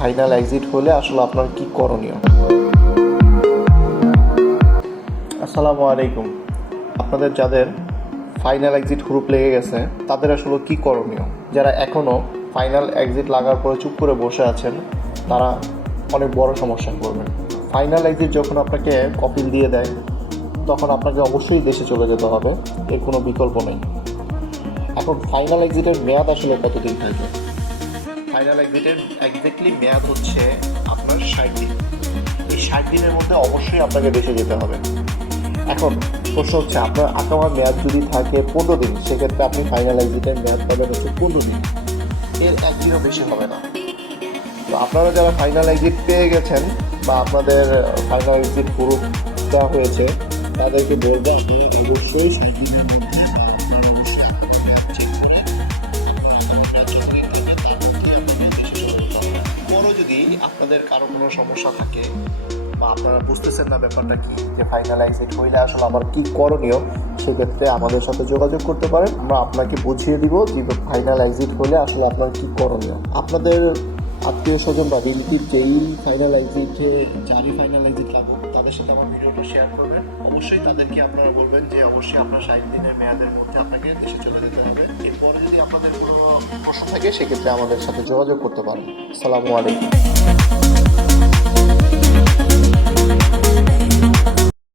Final exit হলে আসলে আপনার কি করণীয়? আসসালামু আলাইকুম। আপনাদের যাদের ফাইনাল এক্সিট হুরুপ লেগে গেছে, তাদের আসলে কি করণীয়? যারা এখনও ফাইনাল এক্সিট লাগার পরে চুপ করে বসে আছেন, তারা অনেক বড় সমস্যায় পড়বেন। ফাইনাল এক্সিট যখন আপনাকে কপিল দিয়ে দেয়, তখন আপনাকে অবশ্যই দেশে চলে যেতে হবে, এর কোনো বিকল্প নেই। এখন ফাইনাল এক্সিটের মেয়াদ আসলে কতদিন থাকবে? ফাইনাল এক্সিটের এক্স্যাক্টলি মেয়াদ হচ্ছে আপনার ষাট দিন। এই ষাট দিনের মধ্যে অবশ্যই আপনাকে দেশে যেতে হবে। এখন প্রশ্ন হচ্ছে, আপনার আঁকামার মেয়াদ যদি থাকে পনেরো দিন, সেক্ষেত্রে আপনি ফাইনাল এক্সিটের মেয়াদ পাবেন হচ্ছে পনেরো দিন। এর একদিনও বেশি হবে না। তো আপনারা যারা ফাইনাল এক্সিট পেয়ে গেছেন বা আপনাদের ফাইনাল এক্সিট পুরো দেওয়া হয়েছে, তাদেরকে বলব আপনারা অবশ্যই ষাট দিনের মধ্যে আপনাদের কারও কোনো সমস্যা থাকে বা আপনারা বুঝতেছেন না ব্যাপারটা কি, যে ফাইনাল এক্সিট হইলে আসলে আমার কি করণীয়, সেক্ষেত্রে আমাদের সাথে যোগাযোগ করতে পারেন। আমরা আপনাকে বুঝিয়ে দিব যে ফাইনাল এক্সিট হলে আসলে আপনার কি করণীয়। আপনাদের আত্মীয় স্বজন বা রিলেটিভ যেই ফাইনাল যে যারই ফাইনাল এক্সিট লাগুক, তাদের সাথে আমার ভিডিওটা শেয়ার করবেন। অবশ্যই তাদেরকে আপনারা বলবেন যে অবশ্যই আপনার ষাট দিনের মেয়াদের মধ্যে আপনাকে দেশে চলে যেতে হবে। এরপরে যদি আপনাদের কোনো প্রশ্ন থাকে, সেক্ষেত্রে আমাদের সাথে যোগাযোগ করতে পারেন। সালামু আলাইকুম।